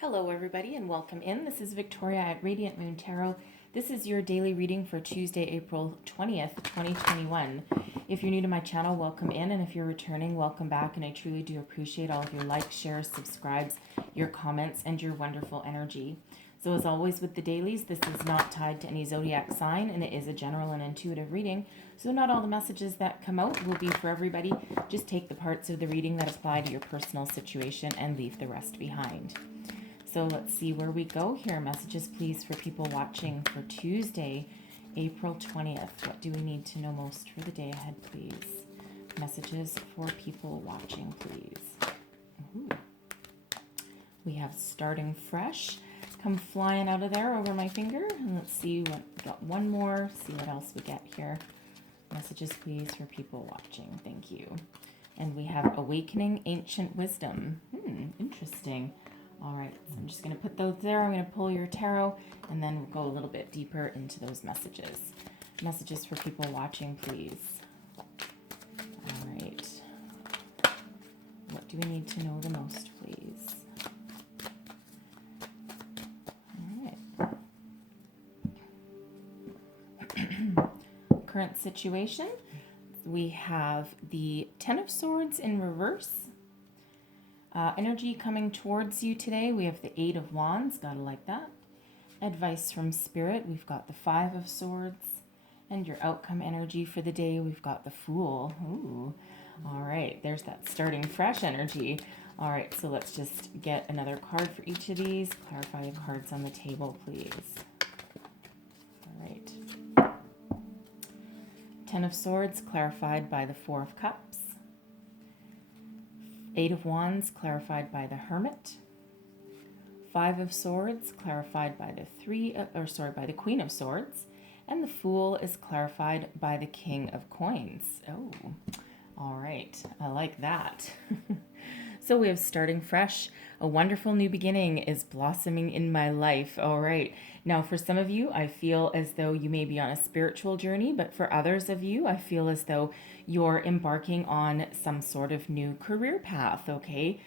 Hello, everybody, and welcome in. This is Victoria at Radiant Moon Tarot. This is your daily reading for Tuesday, April 20th, 2021. If you're new to my channel, welcome in, and if you're returning, welcome back, and I truly do appreciate all of your likes, shares, subscribes, your comments, and your wonderful energy. So as always with the dailies, this is not tied to any zodiac sign, and it is a general and intuitive reading. So not all the messages that come out will be for everybody. Just take the parts of the reading that apply to your personal situation and leave the rest behind. So let's see where we go here. Messages, please, for people watching for Tuesday, April 20th. What do we need to know most for the day ahead, please? Messages for people watching, please. Ooh. We have starting fresh. Come flying out of there over my finger. And let's see what we got. One more. See what else we get here. Messages, please, for people watching. Thank you. And we have Awakening Ancient Wisdom. Interesting. All right, so I'm just going to put those there. I'm going to pull your tarot, and then we'll go a little bit deeper into those messages. Messages for people watching, please. All right. What do we need to know the most, please? All right. Current situation. We have the Ten of Swords in reverse. Energy coming towards you today. We have the Eight of Wands. Gotta like that. Advice from Spirit. We've got the Five of Swords. And your outcome energy for the day. We've got the Fool. Ooh. All right. There's that starting fresh energy. All right. So let's just get another card for each of these. Clarify the cards on the table, please. All right. Ten of Swords clarified by the Four of Cups. Eight of Wands clarified by the Hermit. Five of Swords clarified by the Queen of Swords. And the Fool is clarified by the King of Coins. Oh, all right. I like that. So we have starting fresh. A wonderful new beginning is blossoming in my life. All right. Now, for some of you, I feel as though you may be on a spiritual journey, but for others of you, I feel as though you're embarking on some sort of new career path, okay?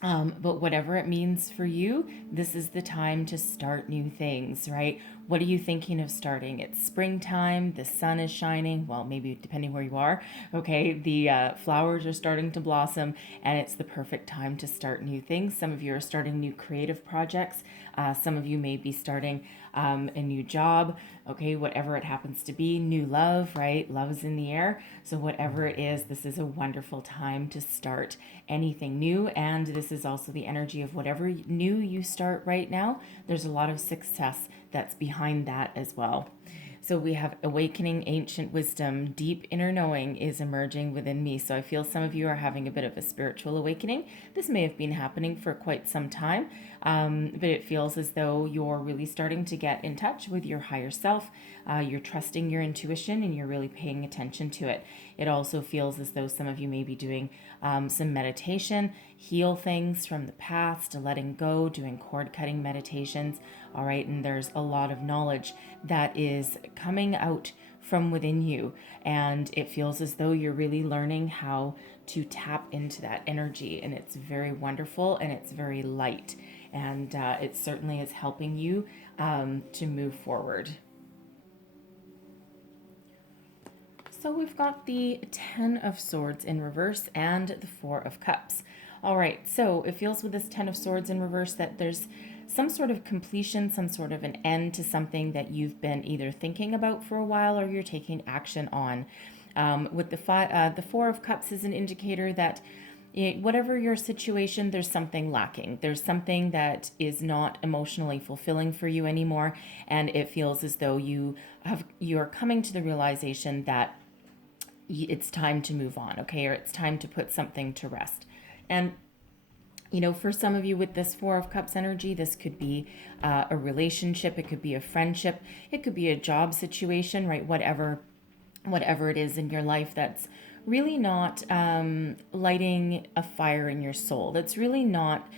But whatever it means for you, this is the time to start new things, right? What are you thinking of starting? It's springtime, the sun is shining, well, maybe depending where you are, okay? The flowers are starting to blossom, and it's the perfect time to start new things. Some of you are starting new creative projects. Some of you may be starting a new job, okay, whatever it happens to be, new love, right? Love is in the air. So whatever it is, this is a wonderful time to start anything new. And this is also the energy of whatever new you start right now. There's a lot of success that's behind that as well. So we have awakening ancient wisdom, deep inner knowing is emerging within me. So I feel some of you are having a bit of a spiritual awakening. This may have been happening for quite some time, but it feels as though you're really starting to get in touch with your higher self. You're trusting your intuition and you're really paying attention to it. It also feels as though some of you may be doing some meditation, heal things from the past, letting go, doing cord cutting meditations. All right, and there's a lot of knowledge that is coming out from within you, and it feels as though you're really learning how to tap into that energy, and it's very wonderful and it's very light, and it certainly is helping you to move forward. So we've got the Ten of Swords in reverse and the Four of Cups. All right, so it feels with this Ten of Swords in reverse that there's some sort of completion, some sort of an end to something that you've been either thinking about for a while or you're taking action on. With the Four of Cups is an indicator that whatever your situation, there's something lacking. There's something that is not emotionally fulfilling for you anymore, and it feels as though you're coming to the realization that it's time to move on, okay, or it's time to put something to rest. And for some of you with this Four of Cups energy, this could be a relationship, it could be a friendship, it could be a job situation, right? Whatever it is in your life that's really not lighting a fire in your soul. That's really not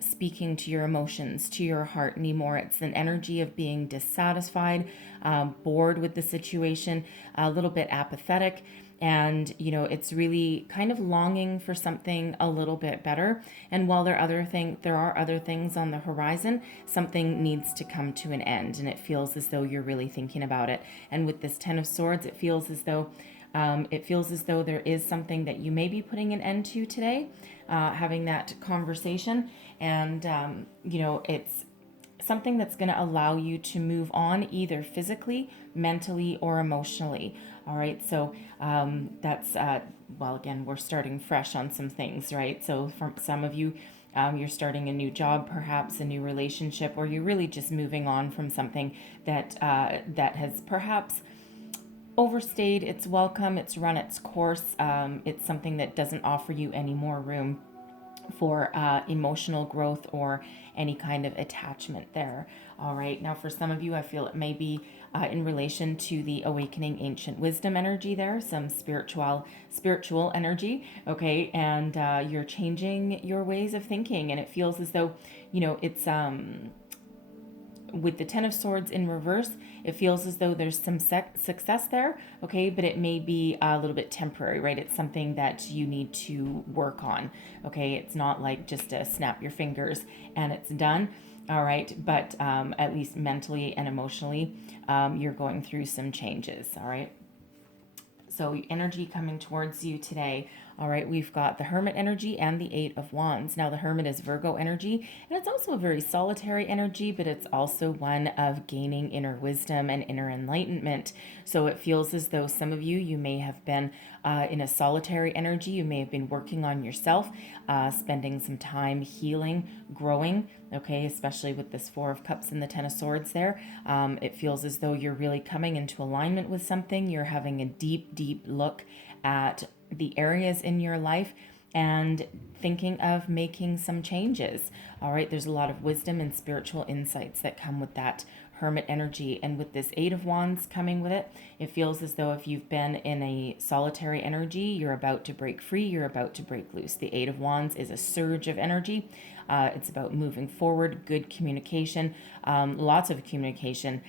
speaking to your emotions, to your heart anymore. It's an energy of being dissatisfied, bored with the situation, a little bit apathetic. And, it's really kind of longing for something a little bit better. And while there are other things on the horizon, something needs to come to an end. And it feels as though you're really thinking about it. And with this Ten of Swords, it feels as though there is something that you may be putting an end to today, having that conversation. And, it's something that's going to allow you to move on either physically, mentally, or emotionally. All right. So that's, again, we're starting fresh on some things, right? So for some of you, you're starting a new job, perhaps a new relationship, or you're really just moving on from something that has perhaps overstayed its welcome, it's run its course. It's something that doesn't offer you any more room for emotional growth or any kind of attachment there. All right. Now, for some of you, I feel it may be in relation to the awakening ancient wisdom energy there, some spiritual energy. Okay. And you're changing your ways of thinking. And it feels as though, it's with the Ten of Swords in reverse, it feels as though there's some success there, okay, but it may be a little bit temporary, right? It's something that you need to work on, okay? It's not like just to snap your fingers and it's done, all right? But at least mentally and emotionally, you're going through some changes, all right? So energy coming towards you today. All right, we've got the Hermit energy and the Eight of Wands. Now the Hermit is Virgo energy, and it's also a very solitary energy, but it's also one of gaining inner wisdom and inner enlightenment. So it feels as though some of you may have been in a solitary energy. You may have been working on yourself, spending some time healing, growing, okay, especially with this Four of Cups and the Ten of Swords there. It feels as though you're really coming into alignment with something. You're having a deep look at the areas in your life and thinking of making some changes. All right, there's a lot of wisdom and spiritual insights that come with that Hermit energy. And with this Eight of Wands coming with it, it feels as though if you've been in a solitary energy, you're about to break free, you're about to break loose. The Eight of Wands is a surge of energy. It's about moving forward, good communication, lots of communication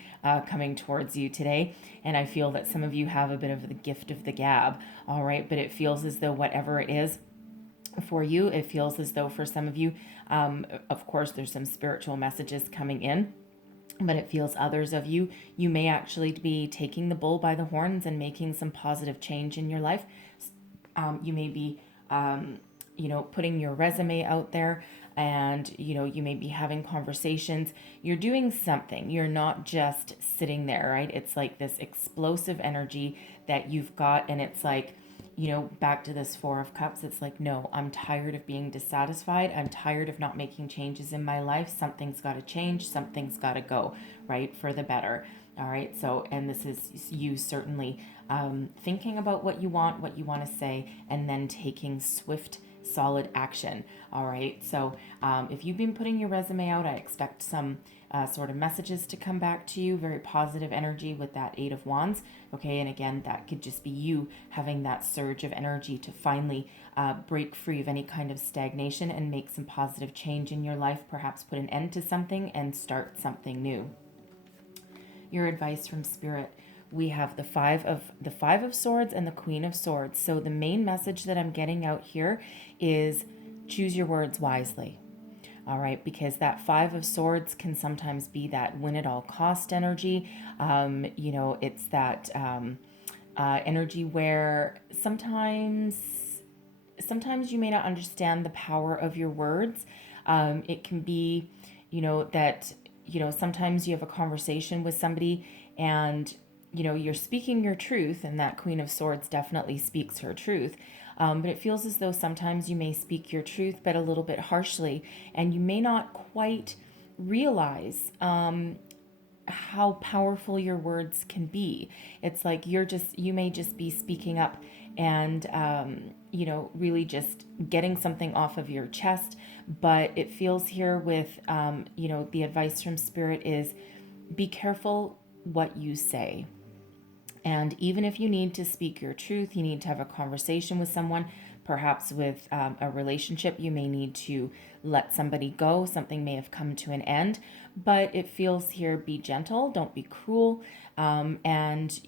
coming towards you today. And I feel that some of you have a bit of the gift of the gab, all right? But it feels as though whatever it is for you, it feels as though for some of you, of course, there's some spiritual messages coming in. But it feels others of you may actually be taking the bull by the horns and making some positive change in your life. You may be, putting your resume out there, and, you may be having conversations. You're doing something. You're not just sitting there, right? It's like this explosive energy that you've got, and it's like, back to this Four of Cups, it's like, no, I'm tired of being dissatisfied. I'm tired of not making changes in my life. Something's got to change. Something's got to go, right, for the better. All right. So, and this is you certainly thinking about what you want to say, and then taking swift, solid action. All right. So if you've been putting your resume out, I expect some sort of messages to come back to you. Very positive energy with that Eight of Wands. Okay. And again, that could just be you having that surge of energy to finally break free of any kind of stagnation and make some positive change in your life. Perhaps put an end to something and start something new. Your advice from Spirit. We have the Five of Swords and the Queen of Swords. So the main message that I'm getting out here is choose your words wisely. All right, because that Five of Swords can sometimes be that win at all cost energy. It's that energy where sometimes you may not understand the power of your words. It can be, that, sometimes you have a conversation with somebody and, you're speaking your truth, and that Queen of Swords definitely speaks her truth. But it feels as though sometimes you may speak your truth, but a little bit harshly, and you may not quite realize how powerful your words can be. It's like you may just be speaking up and, really just getting something off of your chest. But it feels here with, the advice from Spirit is be careful what you say. And even if you need to speak your truth, you need to have a conversation with someone, perhaps with a relationship, you may need to let somebody go. Something may have come to an end, but it feels here, be gentle, don't be cruel. And,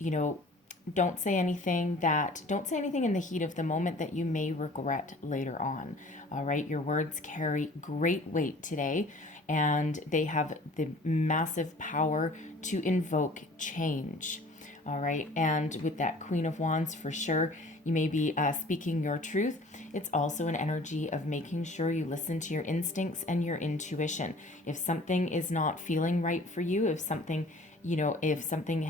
don't say anything in the heat of the moment that you may regret later on. All right, your words carry great weight today, and they have the massive power to invoke change. All right, and with that Queen of Wands, for sure, you may be speaking your truth. It's also an energy of making sure you listen to your instincts and your intuition. If something is not feeling right for you, if something, if something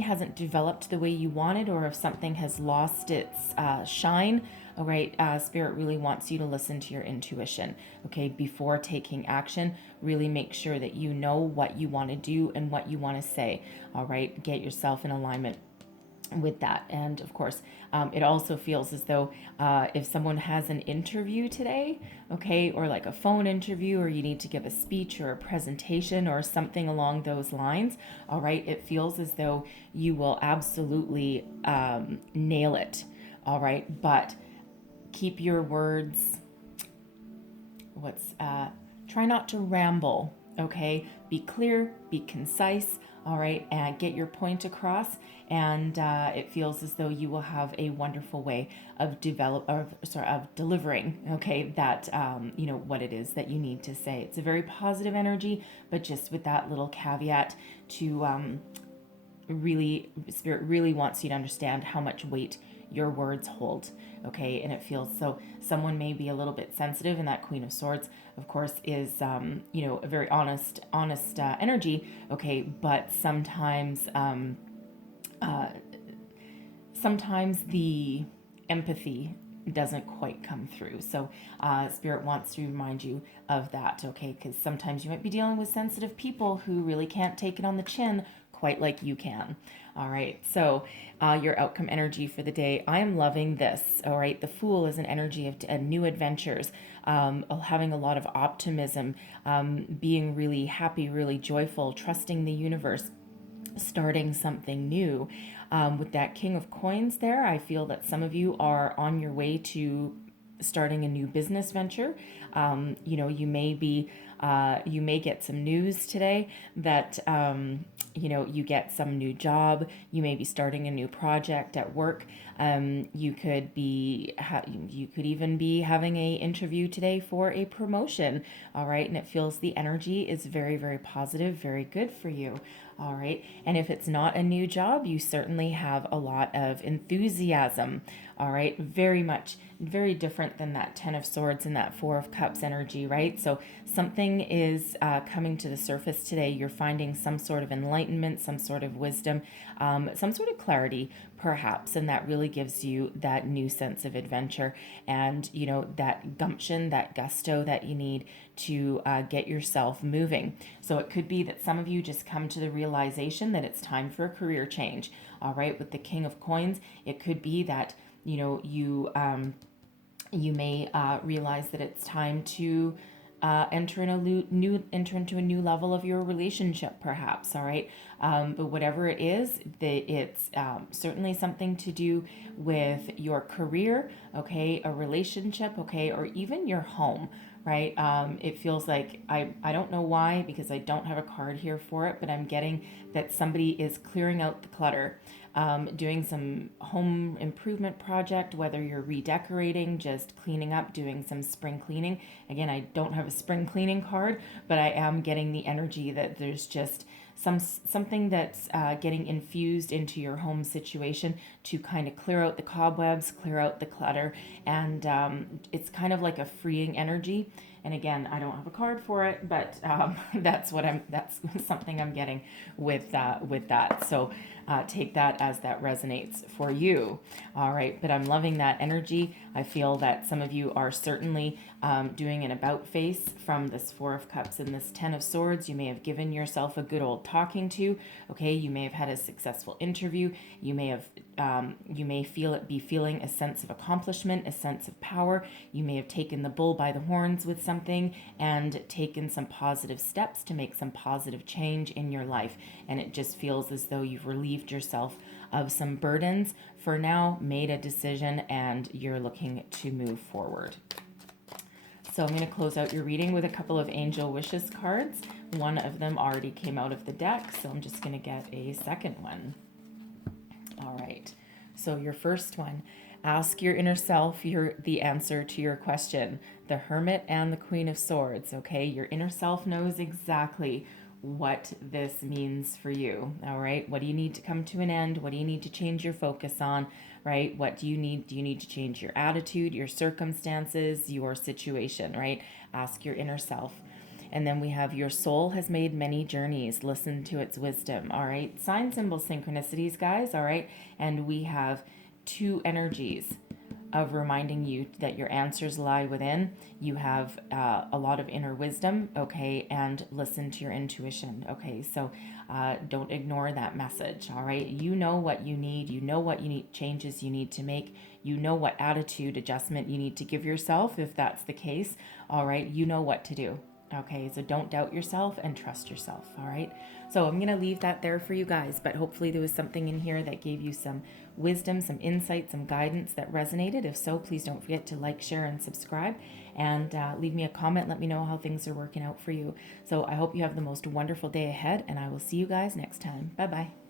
hasn't developed the way you wanted, or if something has lost its shine, all right, Spirit really wants you to listen to your intuition, okay? Before taking action, really make sure that you know what you want to do and what you want to say, all right? Get yourself in alignment with that. And of course, it also feels as though if someone has an interview today, okay, or like a phone interview, or you need to give a speech or a presentation or something along those lines, all right, it feels as though you will absolutely nail it, all right? But keep your words, try not to ramble, okay? Be clear, be concise, all right, and get your point across. And it feels as though you will have a wonderful way of delivering, okay, that, what it is that you need to say. It's a very positive energy, but just with that little caveat to Spirit really wants you to understand how much weight your words hold, okay? And it feels so someone may be a little bit sensitive, and that Queen of Swords, of course, is a very honest energy, okay? But sometimes the empathy doesn't quite come through. So Spirit wants to remind you of that, okay? Because sometimes you might be dealing with sensitive people who really can't take it on the chin quite like you can. All right, so your outcome energy for the day, I am loving this. All right, the Fool is an energy of new adventures, having a lot of optimism, being really happy, really joyful, trusting the universe, starting something new. With that King of Coins there, I feel that some of you are on your way to starting a new business venture. You may get some news today that you get some new job. You may be starting a new project at work. You could even be having a interview today for a promotion. All right, and it feels the energy is very, very positive, very good for you. All right, and if it's not a new job, you certainly have a lot of enthusiasm. All right, very different than that Ten of Swords and that Four of Cups energy, right? So something is coming to the surface today. You're finding some sort of enlightenment, some sort of wisdom, some sort of clarity, perhaps, and that really gives you that new sense of adventure and, that gumption, that gusto that you need to get yourself moving. So it could be that some of you just come to the realization that it's time for a career change. All right, with the King of Coins, it could be that you may realize that it's time to enter into a new level of your relationship, perhaps. All right, but whatever it is, it's certainly something to do with your career, okay, a relationship, okay, or even your home. Right? It feels like, I don't know why, because I don't have a card here for it, but I'm getting that somebody is clearing out the clutter, doing some home improvement project, whether you're redecorating, just cleaning up, doing some spring cleaning. Again, I don't have a spring cleaning card, but I am getting the energy that there's just something that's getting infused into your home situation to kind of clear out the cobwebs, clear out the clutter, and it's kind of like a freeing energy. And again, I don't have a card for it, but that's something I'm getting with that. So take that as that resonates for you. All right, but I'm loving that energy. I feel that some of you are certainly doing an about face from this Four of Cups and this Ten of Swords. You may have given yourself a good old talking to. Okay, you may have had a successful interview. You may be feeling a sense of accomplishment, a sense of power. You may have taken the bull by the horns with something and taken some positive steps to make some positive change in your life. And it just feels as though you've relieved yourself of some burdens for now, made a decision, and you're looking to move forward. So I'm going to close out your reading with a couple of angel wishes cards. One of them already came out of the deck, so I'm just going to get a second one. All right. So your first one, ask your inner self the answer to your question. The Hermit and the Queen of Swords, okay? Your inner self knows exactly what this means for you, all right? What do you need to come to an end? What do you need to change your focus on, right? What do you need? Do you need to change your attitude, your circumstances, your situation, right? Ask your inner self. And then we have your soul has made many journeys. Listen to its wisdom. All right. Sign symbol synchronicities, guys. All right. And we have two energies of reminding you that your answers lie within. You have a lot of inner wisdom, okay, and listen to your intuition, okay. So don't ignore that message, all right. You know what you need. You know what you need, changes you need to make. You know what attitude adjustment you need to give yourself if that's the case, all right. You know what to do. Okay, so don't doubt yourself and trust yourself, all right? So I'm going to leave that there for you guys, but hopefully there was something in here that gave you some wisdom, some insight, some guidance that resonated. If so, please don't forget to like, share, and subscribe, and leave me a comment. Let me know how things are working out for you. So I hope you have the most wonderful day ahead, and I will see you guys next time. Bye-bye.